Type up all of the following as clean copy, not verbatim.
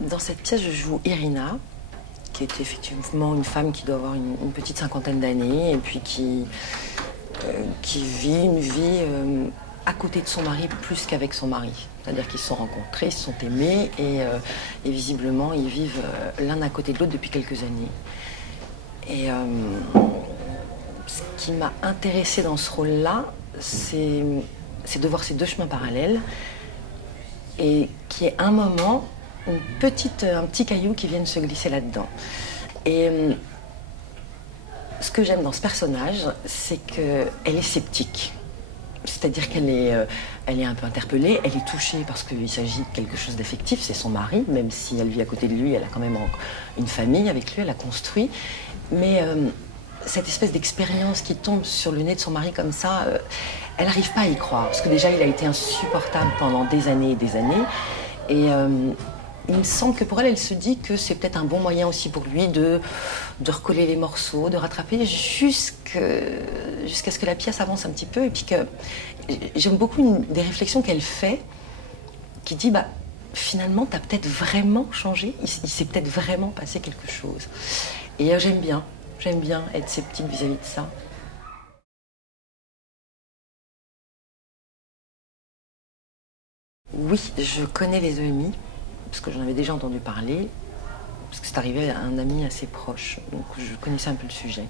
Dans cette pièce, je joue Irina, qui est effectivement une femme qui doit avoir une petite cinquantaine d'années et puis qui vit une vie à côté de son mari plus qu'avec son mari. C'est-à-dire qu'ils se sont rencontrés, ils se sont aimés et visiblement ils vivent l'un à côté de l'autre depuis quelques années. Et ce qui m'a intéressée dans ce rôle-là, c'est de voir ces deux chemins parallèles et qu'il y ait un moment, un petit caillou qui vienne se glisser là-dedans. Et ce que j'aime dans ce personnage, c'est qu'elle est sceptique. C'est-à-dire qu'elle est un peu interpellée, elle est touchée parce qu'il s'agit de quelque chose d'affectif, c'est son mari, même si elle vit à côté de lui, elle a quand même une famille avec lui, elle a construit. Mais cette espèce d'expérience qui tombe sur le nez de son mari comme ça, elle n'arrive pas à y croire. Parce que déjà, il a été insupportable pendant des années et des années. Et il me semble que pour elle, elle se dit que c'est peut-être un bon moyen aussi pour lui de recoller les morceaux, de rattraper jusqu'à ce que la pièce avance un petit peu. Et puis que j'aime beaucoup des réflexions qu'elle fait, qui dit, bah, finalement, t'as peut-être vraiment changé, il s'est peut-être vraiment passé quelque chose. Et j'aime bien être sceptique vis-à-vis de ça. Oui, je connais les EMI, parce que j'en avais déjà entendu parler, parce que c'est arrivé à un ami assez proche, donc je connaissais un peu le sujet.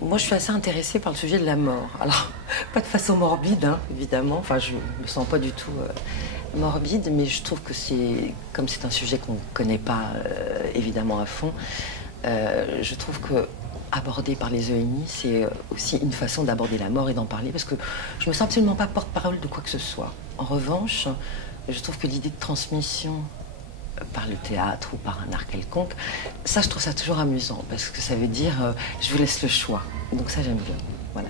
Moi, je suis assez intéressée par le sujet de la mort. Alors, pas de façon morbide, hein, évidemment, enfin, je me sens pas du tout morbide, mais je trouve que comme c'est un sujet qu'on ne connaît pas évidemment à fond, je trouve que abordé par les EMI, c'est aussi une façon d'aborder la mort et d'en parler, parce que je ne me sens absolument pas porte-parole de quoi que ce soit. En revanche, je trouve que l'idée de transmission par le théâtre ou par un art quelconque, ça, je trouve ça toujours amusant, parce que ça veut dire je vous laisse le choix. Donc ça, j'aime bien. Voilà.